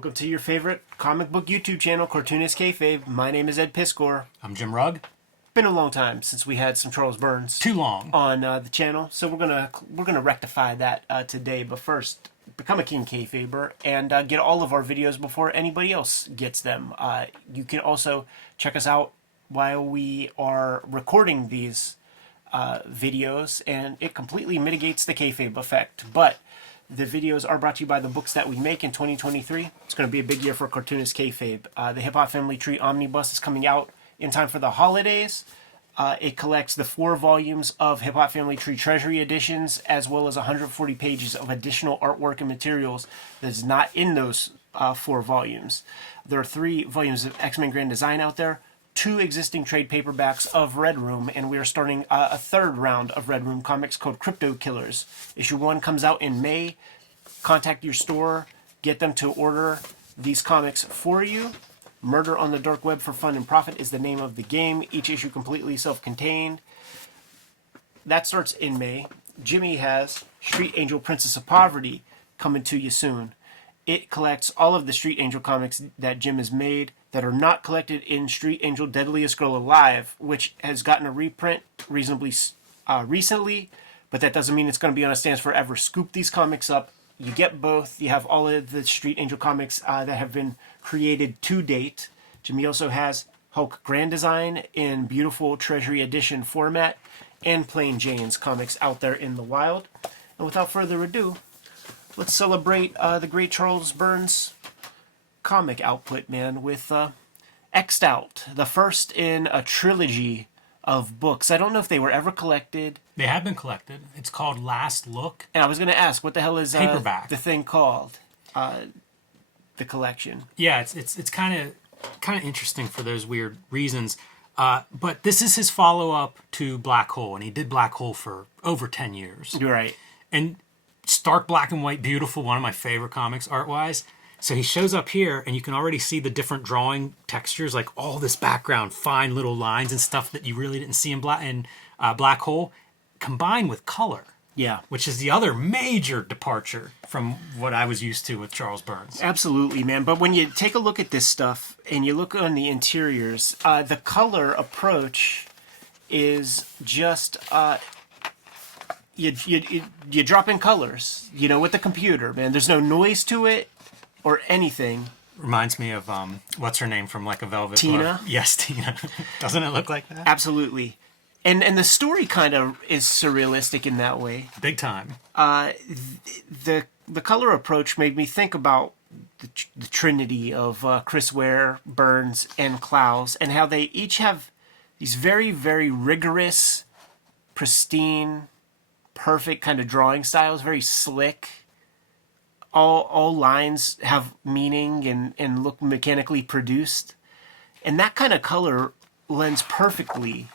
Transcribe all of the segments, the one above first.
Welcome to your favorite comic book YouTube channel, Cartoonist Kayfabe. My name is Ed Piscor. I'm Jim Rugg. Been a long time since we had some Charles Burns. Too long. On the channel, so we're gonna rectify that today. But first, become a King Kayfaber and get all of our videos before anybody else gets them. You can also check us out while we are recording these videos, and it completely mitigates the kayfabe effect. But the videos are brought to you by the books that we make in 2023. It's going to be a big year for Cartoonist Kayfabe. The Hip Hop Family Tree Omnibus is coming out in time for the holidays. It collects the 4 volumes of Hip Hop Family Tree Treasury Editions, as well as 140 pages of additional artwork and materials that's not in those 4 volumes. There are 3 volumes of X-Men Grand Design out there, 2 existing trade paperbacks of Red Room, and we are starting a 3rd round of Red Room comics called Crypto Killers. Issue 1 comes out in May. Contact your store, get them to order these comics for you. Murder on the Dark Web for Fun and Profit is the name of the game. Each issue completely self-contained. That starts in May. Jimmy has Street Angel Princess of Poverty coming to you soon. It collects all of the Street Angel comics that Jim has made that are not collected in Street Angel Deadliest Girl Alive, which has gotten a reprint reasonably recently, but that doesn't mean it's going to be on a stands forever. Scoop these comics up. You get both. You have all of the Street Angel comics that have been created to date. Jimmy also has Hulk Grand Design in beautiful Treasury Edition format and Plain Jane's comics out there in the wild. And without further ado, let's celebrate the great Charles Burns comic output, man, with X'd Out, the first in a trilogy of books. I don't know if they were ever collected. They have been collected. It's called Last Look. And I was going to ask, what the hell is paperback. The thing called? The collection. Yeah, it's kind of interesting for those weird reasons. But this is his follow-up to Black Hole, and he did Black Hole for over 10 years. You're right. And stark black and white, beautiful, one of my favorite comics art-wise. So he shows up here, and you can already see the different drawing textures, like all this background, fine little lines and stuff that you really didn't see in Black Hole, combined with color. Yeah. Which is the other major departure from what I was used to with Charles Burns. Absolutely, man. But when you take a look at this stuff, and you look on the interiors, the color approach is just... You drop in colors, with the computer, man. There's no noise to it or anything. Reminds me of what's her name from Like a Velvet Tina? Glove? Yes, Tina. Doesn't it look like that? Absolutely. And the story kind of is surrealistic in that way. Big time. The color approach made me think about the trinity of Chris Ware, Burns, and Clowes, and how they each have these very, very rigorous, pristine, perfect kind of drawing styles, very slick. All lines have meaning and look mechanically produced. And that kind of color lends perfectly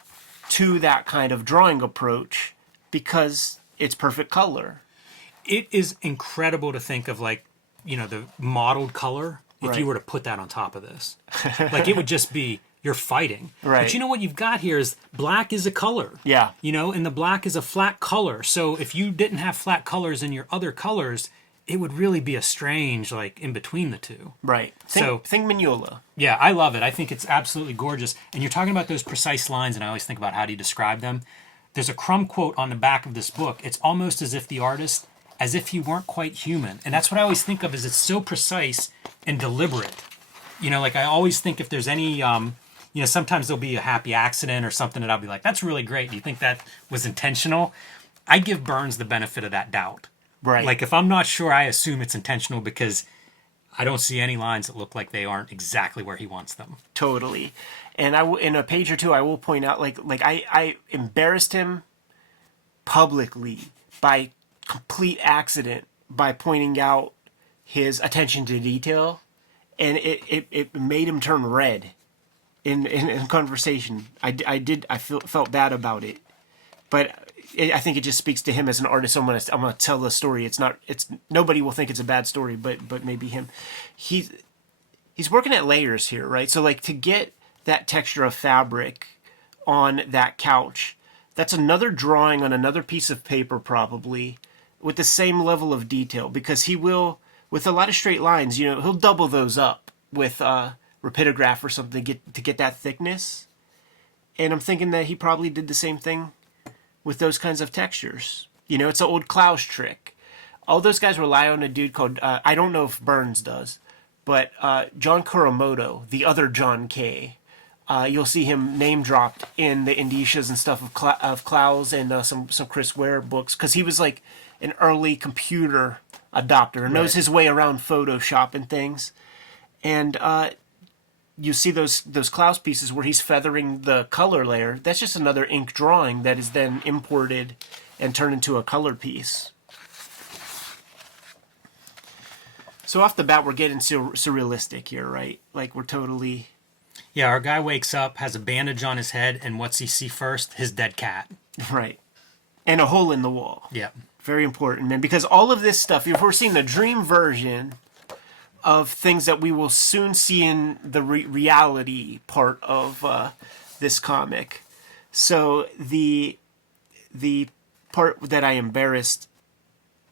to that kind of drawing approach because it's perfect color. It is incredible to think of, like, the modeled color, if Right. you were to put that on top of this. Like, it would just be, you're fighting. Right. But what you've got here is black is a color. Yeah. And the black is a flat color. So if you didn't have flat colors in your other colors, it would really be a strange, like, in between the two. Right. Think Mignola. Yeah, I love it. I think it's absolutely gorgeous. And you're talking about those precise lines, and I always think about how do you describe them. There's a Crumb quote on the back of this book. It's almost as if the artist, as if he weren't quite human. And that's what I always think of, is it's so precise and deliberate. Like, I always think if there's any, sometimes there'll be a happy accident or something that I'll be like, that's really great. Do you think that was intentional? I give Burns the benefit of that doubt. Right. Like, if I'm not sure, I assume it's intentional because I don't see any lines that look like they aren't exactly where he wants them. Totally. And in a page or two, I will point out, like I embarrassed him publicly by complete accident by pointing out his attention to detail, and it made him turn red in conversation. I felt bad about it, but I think it just speaks to him as an artist. I'm gonna tell the story. It's nobody will think it's a bad story, but maybe him. He's working at layers here, right? So, like, to get that texture of fabric on that couch, that's another drawing on another piece of paper probably with the same level of detail, because he will, with a lot of straight lines, you know, he'll double those up with rapidograph or something to get that thickness. And I'm thinking that he probably did the same thing with those kinds of textures. You know, it's an old Klaus trick. All those guys rely on a dude called, I don't know if Burns does, but John Kuramoto, the other John K. You'll see him name dropped in the indicias and stuff of Klaus and some Chris Ware books, because he was like an early computer adopter, knows his way around Photoshop and things. And you see those Klaus pieces where he's feathering the color layer. That's just another ink drawing that is then imported and turned into a color piece. So off the bat, we're getting surrealistic here, right? Like we're totally... Yeah, our guy wakes up, has a bandage on his head, and what's he see first? His dead cat. Right. And a hole in the wall. Yeah. Very important, man, because all of this stuff, if we're seeing the dream version of things that we will soon see in the reality part of this comic. So the part that I embarrassed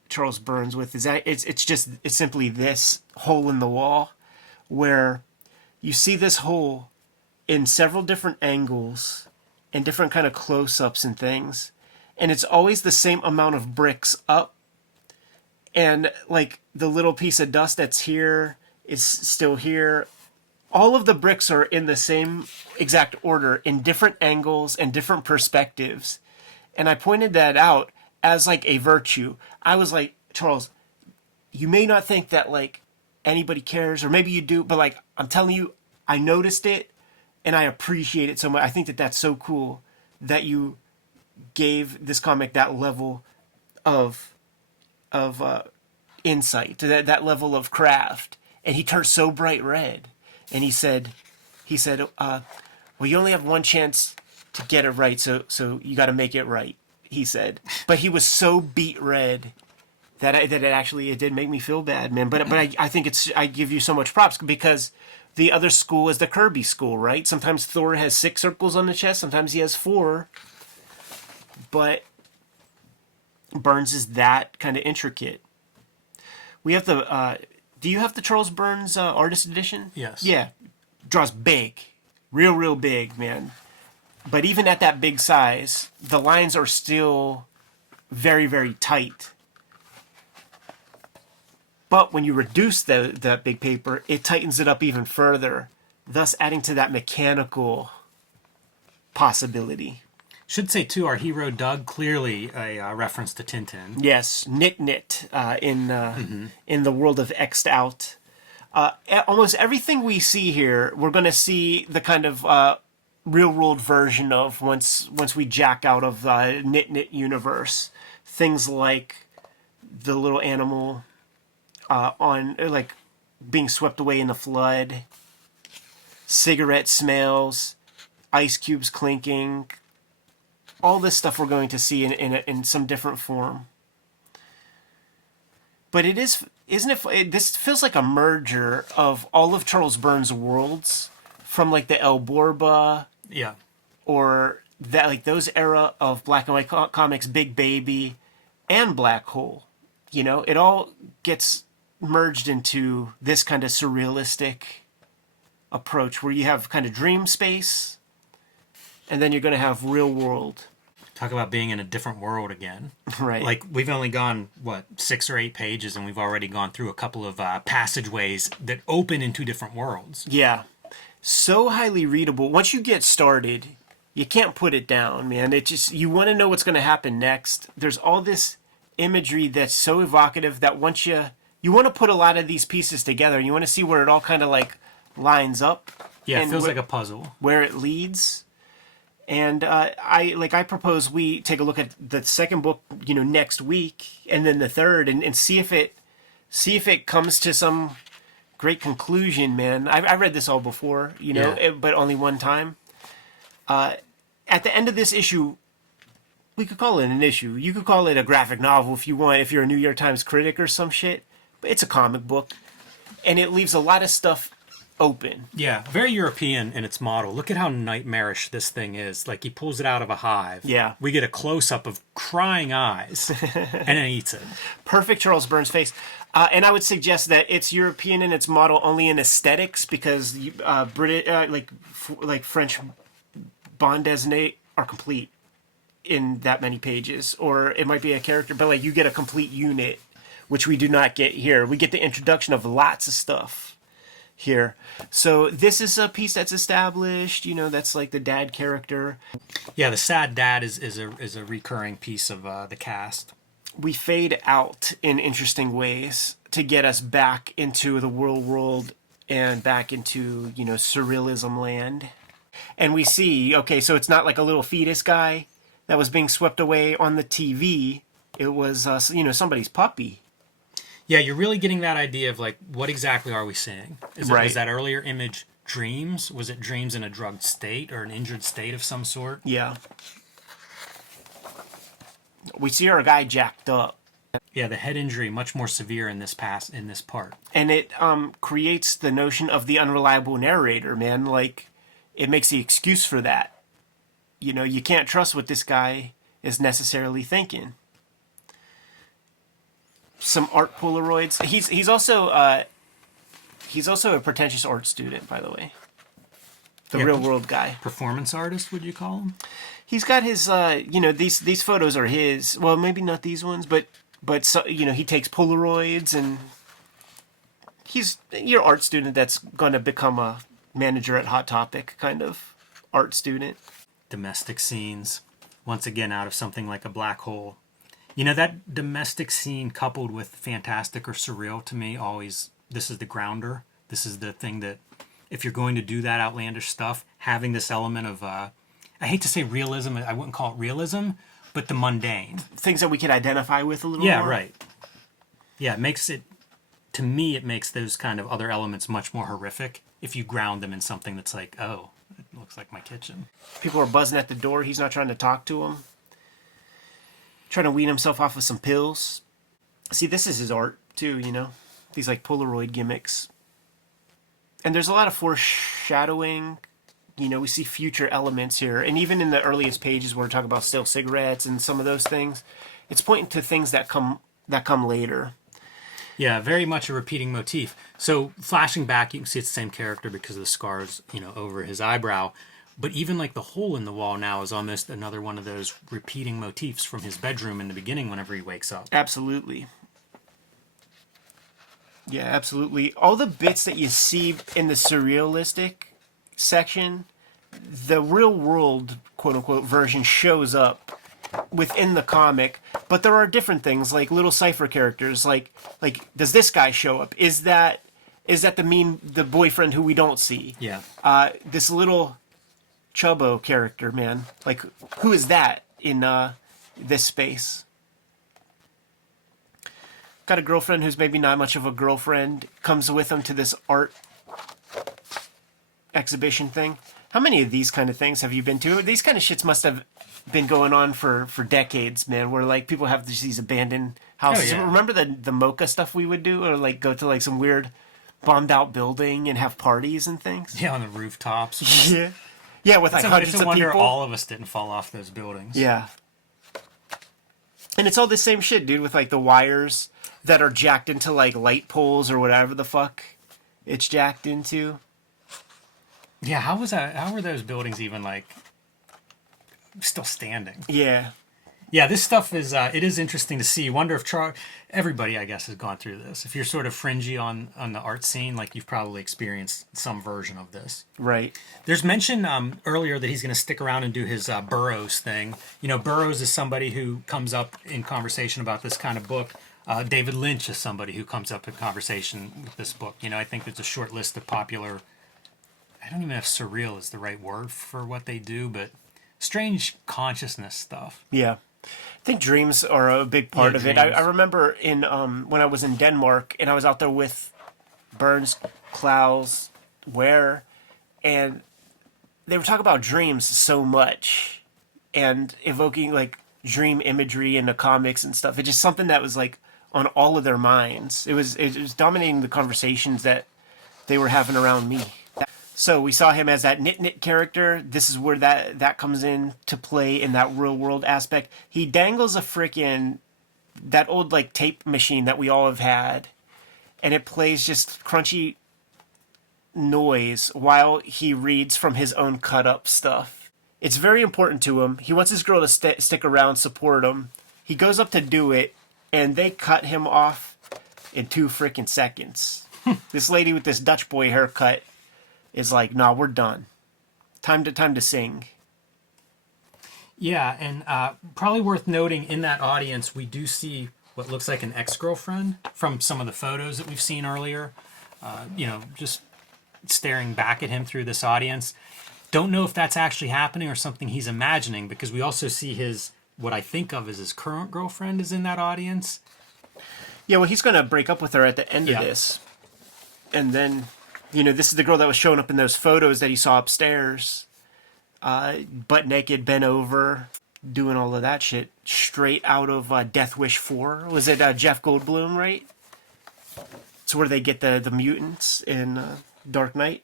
Charles Burns with is that it's simply this hole in the wall where you see this hole in several different angles and different kind of close-ups and things, and it's always the same amount of bricks up, and like the little piece of dust that's here is still here. All of the bricks are in the same exact order in different angles and different perspectives, and I pointed that out as like a virtue. I was like, Charles, you may not think that like anybody cares, or maybe you do, but like I'm telling you, I noticed it and I appreciate it so much. I think that that's so cool that you gave this comic that level of insight, to that level of craft. And he turned so bright red, and he said, well, you only have one chance to get it right, so you got to make it right, he said. But he was so beet red that it did make me feel bad, man. But I think I give you so much props, because the other school is the Kirby school, right? Sometimes Thor has 6 circles on the chest, sometimes he has 4. But Burns is that kind of intricate. We have the... do you have the Charles Burns artist edition? Yes. Yeah. Draws big. Real big, man. But even at that big size, the lines are still very, very tight. But when you reduce that big paper, it tightens it up even further, thus adding to that mechanical possibility. Should say, too, our hero Doug, clearly a reference to Tintin. Yes, Knit in the world of X'd Out. Almost everything we see here, we're going to see the kind of real-world version of once we jack out of the Knit universe. Things like the little animal on like being swept away in the flood, cigarette smells, ice cubes clinking. All this stuff we're going to see in some different form. But it is, isn't it? This feels like a merger of all of Charles Burns' worlds, from like the El Borba, Yeah. or that like those era of black and white comics, Big Baby, and Black Hole. You know, it all gets merged into this kind of surrealistic approach where you have kind of dream space, and then you're going to have real world. Talk about being in a different world again. Right. Like, we've only gone, 6 or 8 pages, and we've already gone through a couple of passageways that open into different worlds. Yeah. So highly readable. Once you get started, you can't put it down, man. It just, you want to know what's going to happen next. There's all this imagery that's so evocative that once you want to put a lot of these pieces together, you want to see where it all kind of like lines up. Yeah, it feels like a puzzle. Where it leads. And I propose we take a look at the second book, next week, and then the third, and see if it comes to some great conclusion, man. I read this all before, but only one time. At the end of this issue, we could call it an issue. You could call it a graphic novel if you want, if you're a New York Times critic or some shit. But it's a comic book, and it leaves a lot of stuff open. Yeah, very European in its model. Look at how nightmarish this thing is. Like he pulls it out of a hive. Yeah. We get a close-up of crying eyes and then eats it. Perfect Charles Burns face. And I would suggest that it's European in its model only in aesthetics, because British, like French bande dessinée are complete in that many pages, or it might be a character, but like you get a complete unit, which we do not get here. We get the introduction of lots of stuff here. So this is a piece that's established, you know, that's like the dad character. Yeah, the sad dad is a recurring piece of the cast. We fade out in interesting ways to get us back into the world and back into, you know, surrealism land. And we see, okay, so it's not like a little fetus guy that was being swept away on the TV. It was, you know, somebody's puppy. Yeah, you're really getting that idea of like, what exactly are we seeing? Right. Was that earlier image dreams? Was it dreams in a drugged state or an injured state of some sort? Yeah. We see our guy jacked up. Yeah, the head injury much more severe in this part. And it creates the notion of the unreliable narrator, man. Like, it makes the excuse for that. You know, you can't trust what this guy is necessarily thinking. Some art Polaroids. He's also a pretentious art student, by the way. The real world guy. Performance artist, would you call him? He's got his, you know, these photos are his. Well, maybe not these ones, but so, you know, he takes Polaroids, and he's your art student that's going to become a manager at Hot Topic kind of art student. Domestic scenes, once again out of something like a black hole. You know, that domestic scene coupled with fantastic or surreal, to me, always, this is the grounder. This is the thing that, if you're going to do that outlandish stuff, having this element of, I hate to say realism, I wouldn't call it realism, but the mundane. Things that we could identify with a little more. Yeah, right. Yeah, it makes it, to me, it makes those kind of other elements much more horrific if you ground them in something that's like, oh, it looks like my kitchen. People are buzzing at the door. He's not trying to talk to them. Trying to wean himself off of some pills. See, this is his art, too, you know? These, like, Polaroid gimmicks. And there's a lot of foreshadowing. You know, we see future elements here. And even in the earliest pages where we're talking about stale cigarettes and some of those things, it's pointing to things that come later. Yeah, very much a repeating motif. So flashing back, you can see it's the same character because of the scars, you know, over his eyebrow. But even like the hole in the wall now is almost another one of those repeating motifs from his bedroom in the beginning whenever he wakes up. Absolutely. Yeah, absolutely. All the bits that you see in the surrealistic section, the real world, quote unquote, version shows up within the comic, but there are different things like little cipher characters. Like does this guy show up? Is that the boyfriend who we don't see? Yeah. This little Chubbo character, man. Like, who is that in this space? Got a girlfriend who's maybe not much of a girlfriend, comes with him to this art exhibition thing. How many of these kind of things have you been to? These kind of shits must have been going on for decades, man, where like people have these abandoned houses. Oh, yeah. Remember the Mocha stuff we would do, or like go to like some weird bombed out building and have parties and things? Yeah, on the rooftops. Yeah. Yeah, with like hundreds It's a of wonder people. all of us didn't fall off those buildings. Yeah. And it's all the same shit, dude, with like the wires that are jacked into like light poles or whatever the fuck it's jacked into. Yeah, how was that? How were those buildings even like still standing? Yeah. Yeah, this stuff is it is interesting to see. You wonder if everybody, I guess, has gone through this. If you're sort of fringy on the art scene, like you've probably experienced some version of this. Right. There's mention earlier that he's going to stick around and do his Burroughs thing. You know, Burroughs is somebody who comes up in conversation about this kind of book. David Lynch is somebody who comes up in conversation with this book. You know, I think there's a short list of popular. I don't even know if surreal is the right word for what they do, but strange consciousness stuff. Yeah. I think dreams are a big part of it. I remember in when I was in Denmark and I was out there with Burns, Klaus, Ware, and they were talking about dreams so much and evoking like dream imagery in the comics and stuff. It's just something that was like on all of their minds. It was dominating the conversations that they were having around me. So we saw him as that knit character. This is where that comes in to play in that real world aspect. He dangles a frickin' that old like tape machine that we all have had, and it plays just crunchy noise while he reads from his own cut up stuff. It's very important to him. He wants his girl to stick around, support him. He goes up to do it, and they cut him off in 2 freaking seconds. This lady with this Dutch boy haircut is like, nah, we're done. Time to sing. Yeah, and probably worth noting in that audience, we do see what looks like an ex-girlfriend from some of the photos that we've seen earlier. Just staring back at him through this audience. Don't know if that's actually happening or something he's imagining, because we also see what I think of as his current girlfriend is in that audience. Yeah, well, he's going to break up with her at the end of this. And then, this is the girl that was showing up in those photos that he saw upstairs. Butt naked, bent over, doing all of that shit. Straight out of Death Wish 4. Was it Jeff Goldblum, right? It's where they get the mutants in Dark Knight.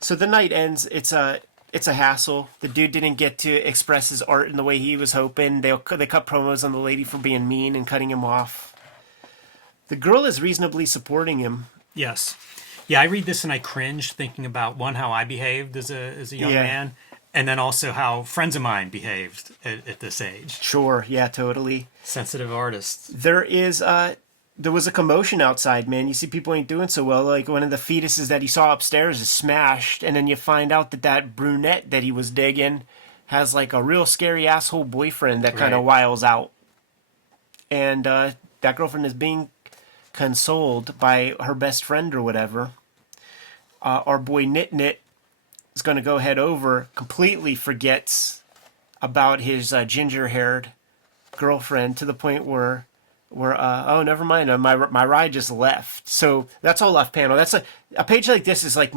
So the night ends. It's a hassle. The dude didn't get to express his art in the way he was hoping. They cut promos on the lady for being mean and cutting him off. The girl is reasonably supporting him. Yes. Yeah, I read this and I cringe thinking about, one, how I behaved as a young man, and then also how friends of mine behaved at this age. Sure, yeah, totally. Sensitive artists. There was a commotion outside, man. You see people ain't doing so well. Like, one of the fetuses that he saw upstairs is smashed, and then you find out that brunette that he was digging has, like, a real scary asshole boyfriend that kind of wiles out. And that girlfriend is being consoled by her best friend or whatever. Our boy Knit is going to go head over, completely forgets about his ginger-haired girlfriend to the point where oh, never mind, my ride just left. So that's all off panel. That's a page like this is like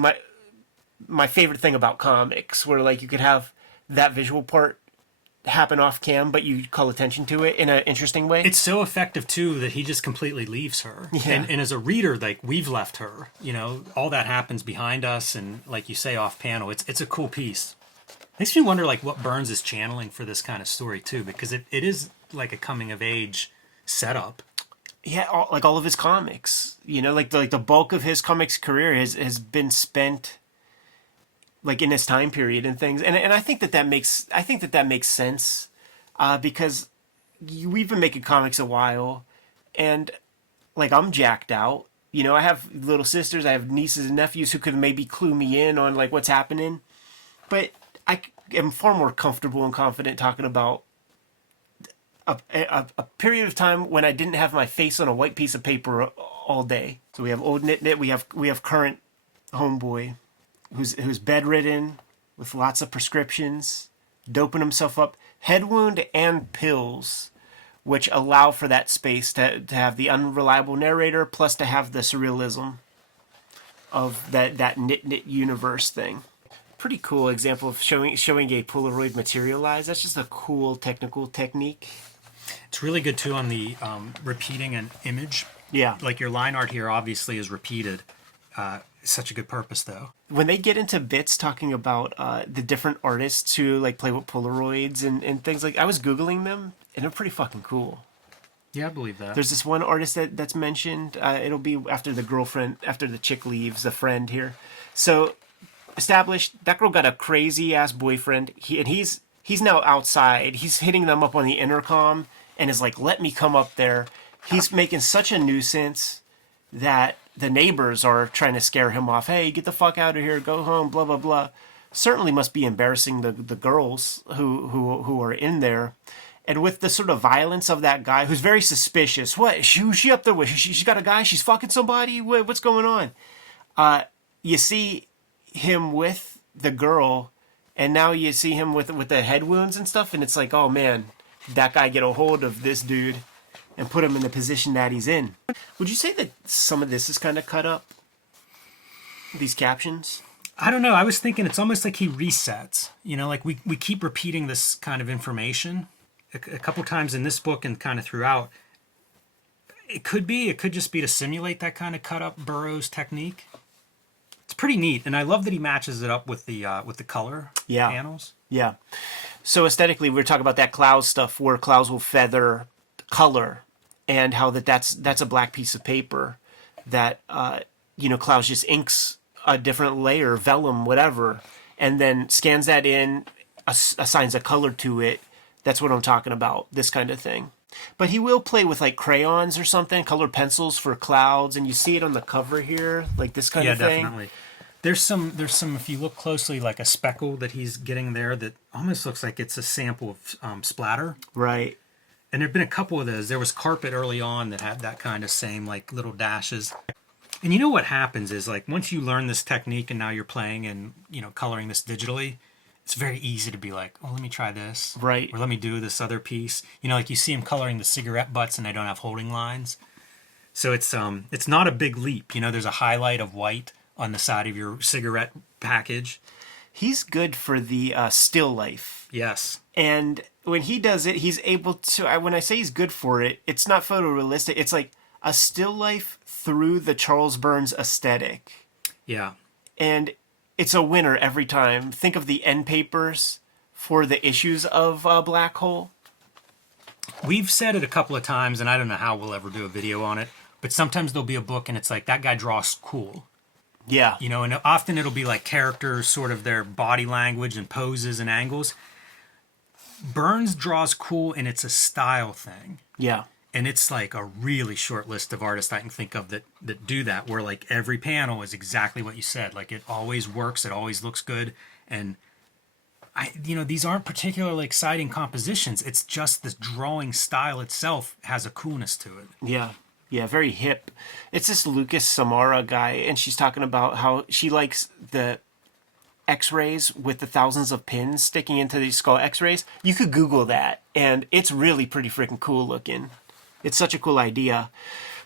my favorite thing about comics, where like you could have that visual part happen off cam, but you call attention to it in an interesting way. It's so effective too that he just completely leaves her. Yeah. And as a reader, like, we've left her. All that happens behind us, and like you say, off panel. It's a cool piece. Makes me wonder like what Burns is channeling for this kind of story too, because it is like a coming of age setup. Yeah, all of his comics, like the bulk of his comics career has been spent like in this time period and things, and I think that makes sense, because we've been making comics a while, and like I'm jacked out. I have little sisters, I have nieces and nephews who could maybe clue me in on like what's happening, but I am far more comfortable and confident talking about a period of time when I didn't have my face on a white piece of paper all day. So we have old Knit, we have current homeboy who's bedridden with lots of prescriptions, doping himself up, head wound and pills, which allow for that space to have the unreliable narrator plus to have the surrealism of that knit universe thing. Pretty cool example of showing a Polaroid materialize. That's just a cool technical technique. It's really good too on the repeating an image. Yeah. Like your line art here obviously is repeated. Such a good purpose though. When they get into bits talking about the different artists who like play with Polaroids and things, like I was Googling them and they're pretty fucking cool. Yeah, I believe that. There's this one artist that's mentioned. It'll be after the chick leaves, the friend here. So established, that girl got a crazy ass boyfriend. He's now outside. He's hitting them up on the intercom and is like, let me come up there. He's making such a nuisance that the neighbors are trying to scare him off. Hey, get the fuck out of here. Go home, blah, blah, blah. Certainly must be embarrassing the girls who are in there. And with the sort of violence of that guy who's very suspicious. What? Who's she up there with? She's got a guy? She's fucking somebody? What's going on? You see him with the girl, and now you see him with the head wounds and stuff, and it's like, oh man, that guy get a hold of this dude and put him in the position that he's in. Would you say that some of this is kind of cut up? These captions? I don't know. I was thinking it's almost like he resets. Like we keep repeating this kind of information a couple times in this book and kind of throughout. It could just be to simulate that kind of cut up Burroughs technique. It's pretty neat, and I love that he matches it up with the color panels. Yeah. So aesthetically, we're talking about that cloud stuff where clouds will feather color, and how that's a black piece of paper that clouds just inks a different layer, vellum, whatever, and then scans that in, assigns a color to it. That's what I'm talking about. This kind of thing. But he will play with like crayons or something, colored pencils for clouds, and you see it on the cover here, like this kind of thing. Yeah, definitely. There's some if you look closely, like a speckle that he's getting there that almost looks like it's a sample of splatter. Right. And there've been a couple of those. There was Carpet early on that had that kind of same like little dashes. And you know what happens is like once you learn this technique and now you're playing and coloring this digitally, it's very easy to be like, oh, let me try this. Right. Or let me do this other piece. Like you see him coloring the cigarette butts and they don't have holding lines. So it's not a big leap. There's a highlight of white on the side of your cigarette package. He's good for the still life. Yes. And when he does it, he's able to, when I say he's good for it, it's not photorealistic. It's like a still life through the Charles Burns aesthetic. Yeah. And it's a winner every time. Think of the end papers for the issues of Black Hole. We've said it a couple of times, and I don't know how we'll ever do a video on it, but sometimes there'll be a book and it's like, that guy draws cool. Yeah. And often it'll be like characters, sort of their body language and poses and angles. Burns draws cool, and it's a style thing. Yeah. And it's like a really short list of artists I can think of that do that, where like every panel is exactly what you said. Like it always works, it always looks good. And these aren't particularly exciting compositions. It's just the drawing style itself has a coolness to it. Yeah. Yeah, very hip. It's this Lucas Samara guy, and she's talking about how she likes the X-rays with the thousands of pins sticking into these skull X-rays. You could Google that, and it's really pretty freaking cool looking. It's such a cool idea.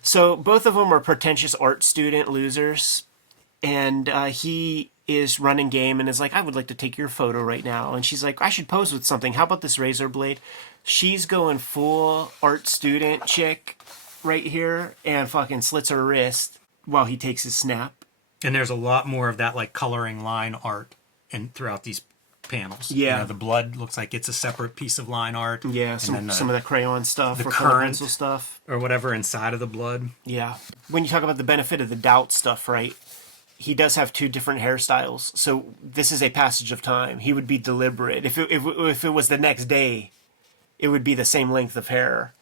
So both of them are pretentious art student losers, and he is running game and is like, I would like to take your photo right now. And she's like, I should pose with something. How about this razor blade? She's going full art student chick right here and fucking slits her wrist while he takes his snap. And there's a lot more of that like coloring line art throughout these panels. Yeah. The blood looks like it's a separate piece of line art. Yeah, some of the crayon stuff, the or current pencil stuff. Or whatever inside of the blood. Yeah. When you talk about the benefit of the doubt stuff, right? He does have two different hairstyles. So this is a passage of time. He would be deliberate. If it was the next day, it would be the same length of hair.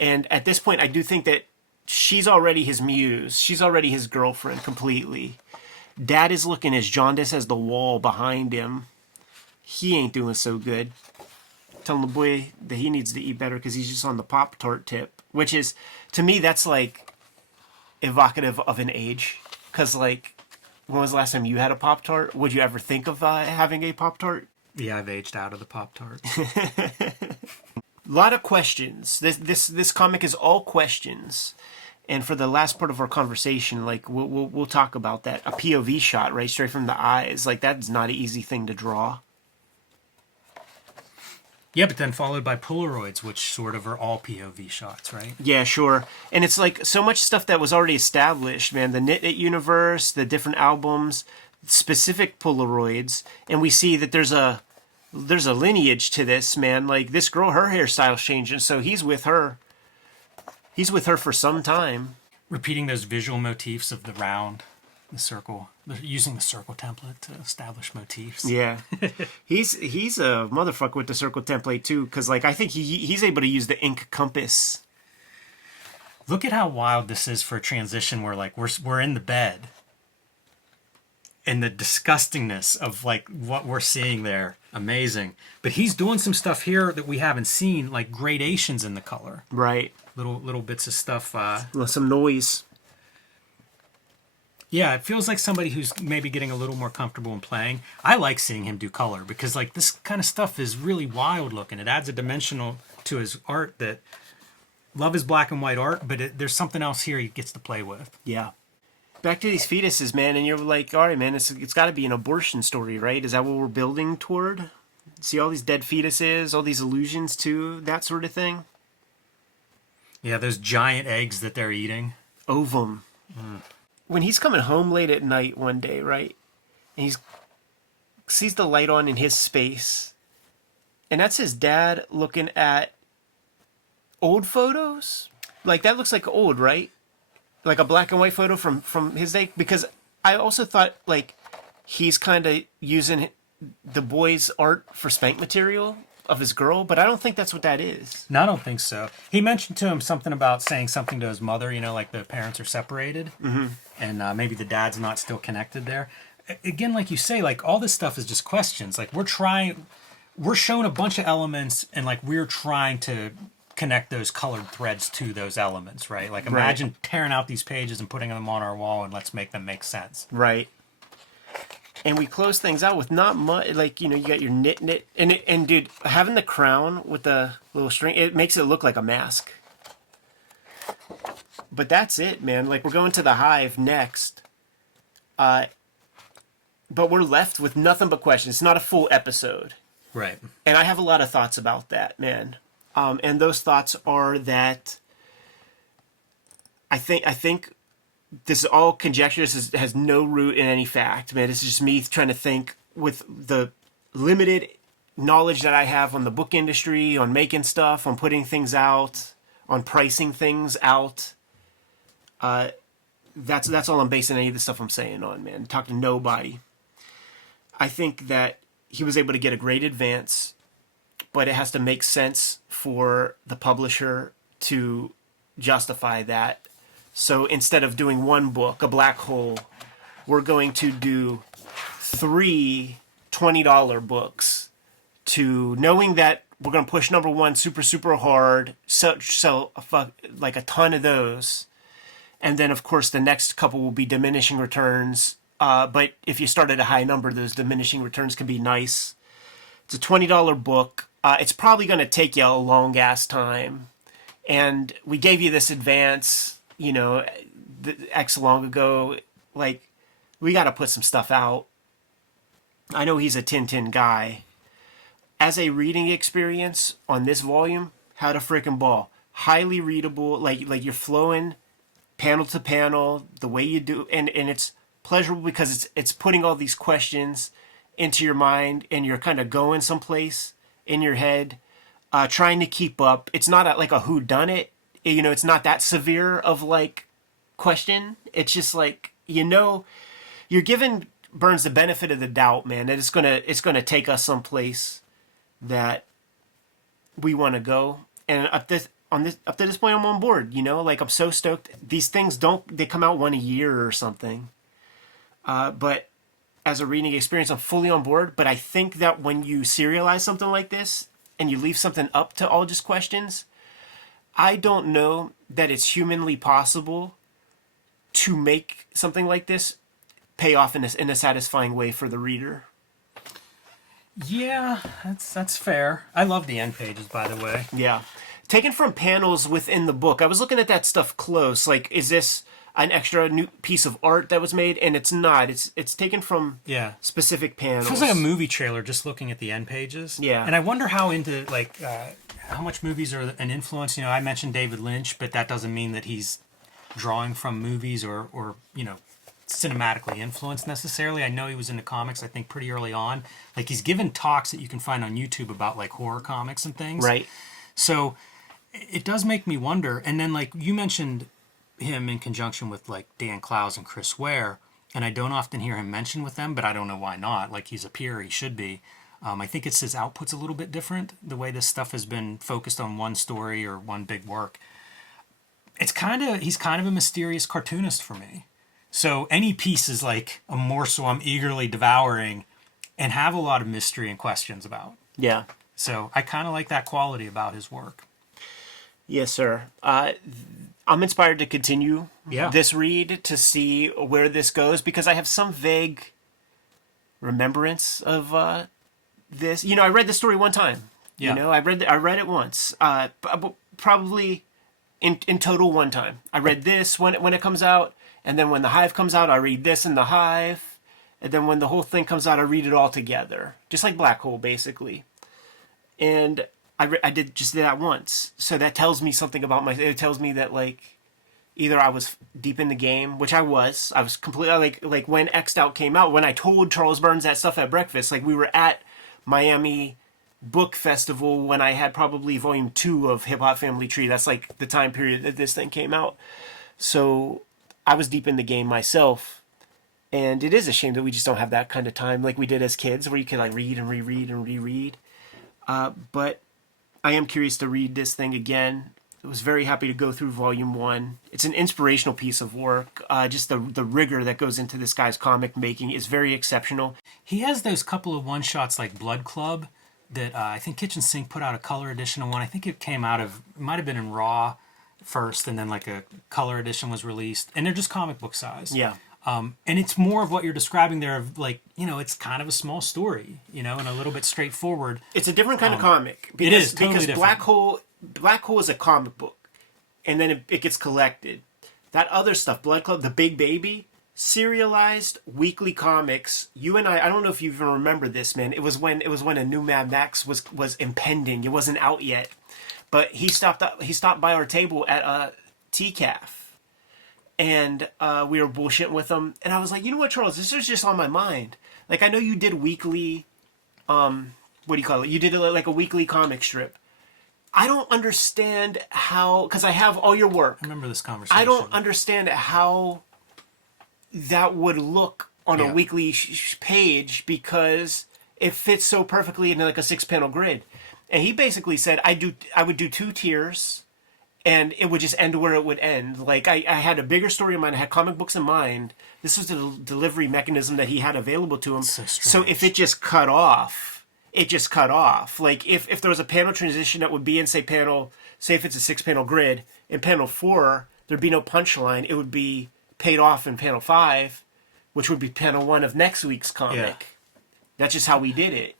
And at this point, I do think that she's already his muse. She's already his girlfriend completely. Dad is looking as jaundiced as the wall behind him. He ain't doing so good. Telling the boy that he needs to eat better because he's just on the Pop-Tart tip. Which is, to me, that's like evocative of an age. Because, like, when was the last time you had a Pop-Tart? Would you ever think of having a Pop-Tart? Yeah, I've aged out of the Pop-Tart. A lot of questions. This comic is all questions, and for the last part of our conversation, like we'll talk about that. A POV shot, right, straight from the eyes, like that's not an easy thing to draw. Yeah, but then followed by Polaroids, which sort of are all POV shots, right? Yeah, sure. And it's like so much stuff that was already established, man. The Knit It universe, the different albums, specific Polaroids, and we see that there's a lineage to this, man. Like this girl, her hairstyle's changing, so he's with her. He's with her for some time. Repeating those visual motifs of the round, the circle, using the circle template to establish motifs. Yeah, he's a motherfucker with the circle template too, because like I think he's able to use the ink compass. Look at how wild this is for a transition where like we're in the bed, and the disgustingness of like what we're seeing there. Amazing. But he's doing some stuff here that we haven't seen, like gradations in the color. Right. Little bits of stuff. Some noise. Yeah, it feels like somebody who's maybe getting a little more comfortable in playing. I like seeing him do color because like this kind of stuff is really wild looking. It adds a dimensional to his art that love is black and white art, but there's something else here he gets to play with. Yeah. Back to these fetuses, man, and you're like, all right, man, it's got to be an abortion story, right? Is that what we're building toward? See all these dead fetuses, all these allusions to that sort of thing? Yeah, those giant eggs that they're eating. Ovum. when he's coming home late at night one day, right? And he sees the light on in his space, and that's his dad looking at old photos. Like that looks like old, right? Like a black and white photo from his day. Because I also thought like he's kind of using the boy's art for spank material of his girl, but I don't think that's what that is. No, I don't think so. He mentioned to him something about saying something to his mother, like the parents are separated, and maybe the dad's not still connected there. Again, like you say, like all this stuff is just questions. Like we're shown a bunch of elements, and like we're trying to connect those colored threads to those elements, right? Like imagine tearing out these pages and putting them on our wall, and let's make them make sense. Right. And we close things out with not much, like, you got your knit, and dude, having the crown with the little string, it makes it look like a mask. But that's it, man. Like, we're going to the hive next. But we're left with nothing but questions. It's not a full episode. Right. And I have a lot of thoughts about that, man. And those thoughts are that I think this is all conjecture. This has no root in any fact, man. This is just me trying to think with the limited knowledge that I have on the book industry, on making stuff, on putting things out, on pricing things out. That's all I'm basing any of the stuff I'm saying on, man. Talk to nobody. I think that he was able to get a great advance, but it has to make sense for the publisher to justify that. So instead of doing one book, a black hole, we're going to do 3 $20 books, to knowing that we're going to push number 1 super, super hard, sell like a ton of those. And then, of course, the next couple will be diminishing returns. But if you start at a high number, those diminishing returns can be nice. It's a $20 book. It's probably going to take you a long ass time. And we gave you this advance, X long ago. Like, we got to put some stuff out. I know he's a Tintin guy. As a reading experience on this volume, had a freaking ball. Highly readable, like you're flowing panel to panel the way you do, and it's pleasurable because it's putting all these questions into your mind, and you're kind of going someplace in your head, trying to keep up. It's not like a whodunit, it's not that severe of like question. It's just like, you're giving Burns the benefit of the doubt, man. That it's gonna take us someplace that we want to go. And up to this point, I'm on board. Like, I'm so stoked. These things they come out one a year or something. But as a reading experience, I'm fully on board. But I think that when you serialize something like this and you leave something up to all just questions, I don't know that it's humanly possible to make something like this pay off in a satisfying way for the reader. Yeah, that's fair. I love the end pages, by the way. Yeah. Taken from panels within the book. I was looking at that stuff close. Like, is this an extra new piece of art that was made? And it's not. It's taken from specific panels. It feels like a movie trailer just looking at the end pages. Yeah. And I wonder how much movies are an influence. I mentioned David Lynch, but that doesn't mean that he's drawing from movies or cinematically influenced necessarily. I know he was into comics, I think, pretty early on. Like, he's given talks that you can find on YouTube about like horror comics and things. Right. So it does make me wonder. And then, like, you mentioned him in conjunction with like Dan Clowes and Chris Ware, and I don't often hear him mentioned with them, but I don't know why not. Like, he's a peer, he should be. I think it's his output's a little bit different, the way this stuff has been focused on one story or one big work. He's kind of a mysterious cartoonist for me. So any piece is like a morsel I'm eagerly devouring and have a lot of mystery and questions about. Yeah. So I kind of like that quality about his work. Yes, sir. I'm inspired to continue this read to see where this goes, because I have some vague remembrance of this. I read the story one time. Yeah. I read it once. Probably in total one time. I read this when it comes out, and then when the Hive comes out, I read this in the Hive, and then when the whole thing comes out, I read it all together, just like Black Hole, basically. And I did just that once, so that tells me something about it tells me that, like, either I was deep in the game, which I was completely like when X'd Out came out, when I told Charles Burns that stuff at breakfast, like we were at Miami Book Festival when I had probably volume 2 of Hip Hop Family Tree. That's like the time period that this thing came out. So I was deep in the game myself. And it is a shame that we just don't have that kind of time like we did as kids where you can like read and reread and reread. But I am curious to read this thing again. I was very happy to go through volume 1. It's an inspirational piece of work. Just the rigor that goes into this guy's comic making is very exceptional. He has those couple of one-shots like Blood Club that I think Kitchen Sink put out a color edition of one. I think it came out of, it might have been in Raw first, and then like a color edition was released. And they're just comic book size. Yeah. And it's more of what you're describing there of like, you know, it's kind of a small story, you know, and a little bit straightforward. It's a different kind of comic. It is totally because different. Black Hole is a comic book, and then it gets collected. That other stuff, Blood Club, The Big Baby, serialized weekly comics. You and I don't know if you even remember this, man. It was when a new Mad Max was impending. It wasn't out yet, but he stopped by our table at TCAF, and we were bullshitting with him. And I was like, you know what, Charles, this is just on my mind. Like, I know you did weekly, what do you call it? You did like a weekly comic strip. I don't understand how, because I have all your work. I remember this conversation. I don't understand how that would look on a weekly page because it fits so perfectly in like a 6-panel grid. And he basically said, I would do 2 tiers and it would just end where it would end. Like I had a bigger story in mind. I had comic books in mind. This was the delivery mechanism that he had available to him. So if it just cut off, it just cut off. Like if there was a panel transition that would be in say if it's a 6-panel grid, in panel 4 there'd be no punchline. It would be paid off in panel 5, which would be panel 1 of next week's comic. Yeah. That's just how we did it.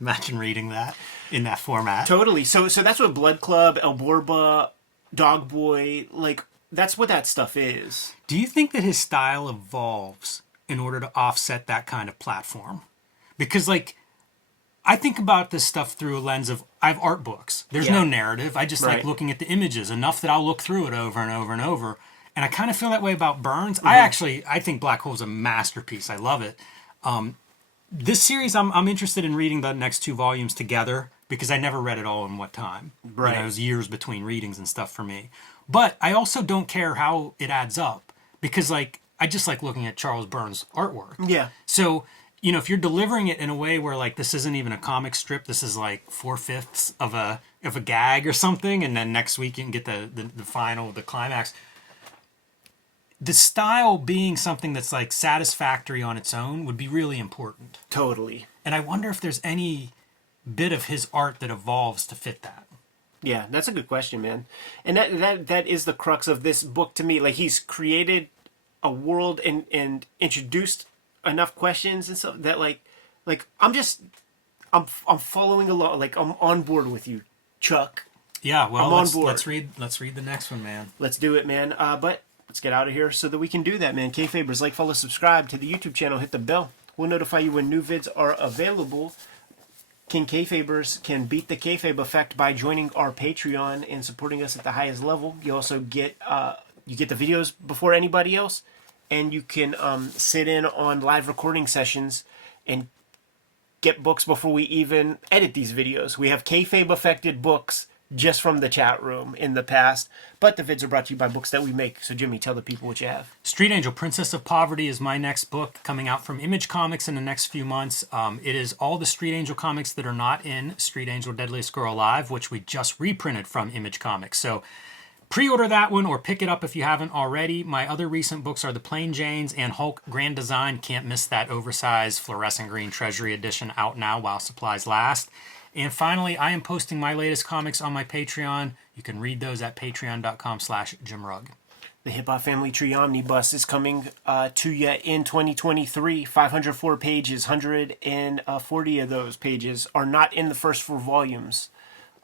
Imagine reading that in that format. Totally. So that's what Blood Club, El Borba, Dog Boy, like that's what that stuff is. Do you think that his style evolves in order to offset that kind of platform? Because like I think about this stuff through a lens of, I have art books. There's no narrative. I just like looking at the images enough that I'll look through it over and over and over. And I kind of feel that way about Burns. Mm-hmm. I think Black Hole is a masterpiece. I love it. This series, I'm interested in reading the next 2 volumes together because I never read it all in one time. Right. You know, it was years between readings and stuff for me. But I also don't care how it adds up because like, I just like looking at Charles Burns' artwork. Yeah. So, you know, if you're delivering it in a way where like this isn't even a comic strip, this is like 4/5 of a gag or something, and then next week you can get the final, the climax. The style being something that's like satisfactory on its own would be really important. Totally. And I wonder if there's any bit of his art that evolves to fit that. Yeah, that's a good question, man. And that is the crux of this book to me. Like he's created a world and introduced enough questions and stuff that like I'm following along, like I'm on board with you, Chuck. Yeah, well, I'm on board. Let's read the next one, man. Let's do it, man. But let's get out of here so that we can do that, man. Kayfabers, like, follow, subscribe to the YouTube channel, hit the bell. We'll notify you when new vids are available. King Kayfabers can beat the Kayfabe effect by joining our Patreon and supporting us at the highest level. You also get the videos before anybody else, and you can sit in on live recording sessions and get books before we even edit these videos. We have Kayfabe affected books just from the chat room in the past, but the vids are brought to you by books that we make. So Jimmy, tell the people what you have. Street Angel, Princess of Poverty is my next book coming out from Image Comics in the next few months. It is all the Street Angel comics that are not in Street Angel Deadliest Girl Alive, which we just reprinted from Image Comics. So pre-order that one or pick it up if you haven't already. My other recent books are The Plain Janes and Hulk Grand Design. Can't miss that oversized fluorescent green Treasury edition out now while supplies last. And finally, I am posting my latest comics on my Patreon. You can read those at patreon.com/JimRugg. The Hip Hop Family Tree Omnibus is coming to you in 2023. 504 pages, 140 of those pages are not in the first 4 volumes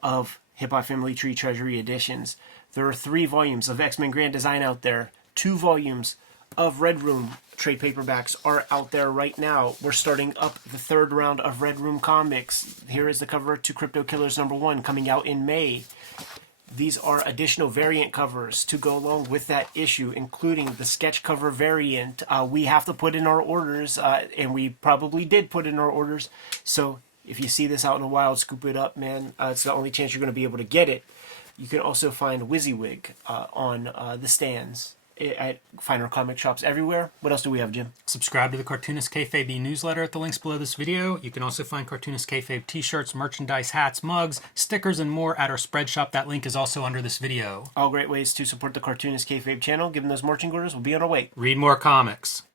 of Hip Hop Family Tree Treasury editions. There are 3 volumes of X-Men Grand Design out there. 2 volumes of Red Room trade paperbacks are out there right now. We're starting up the 3rd round of Red Room comics. Here is the cover to Crypto Killers #1 coming out in May. These are additional variant covers to go along with that issue, including the sketch cover variant. We have to put in our orders, and we probably did put in our orders. So if you see this out in the wild, scoop it up, man. It's the only chance you're going to be able to get it. You can also find WYSIWYG on the stands at finer comic shops everywhere. What else do we have, Jim? Subscribe to the Cartoonist Kayfabe newsletter at the links below this video. You can also find Cartoonist Kayfabe t-shirts, merchandise, hats, mugs, stickers, and more at our spread shop. That link is also under this video. All great ways to support the Cartoonist Kayfabe channel. Given those marching orders, we'll be on our way. Read more comics.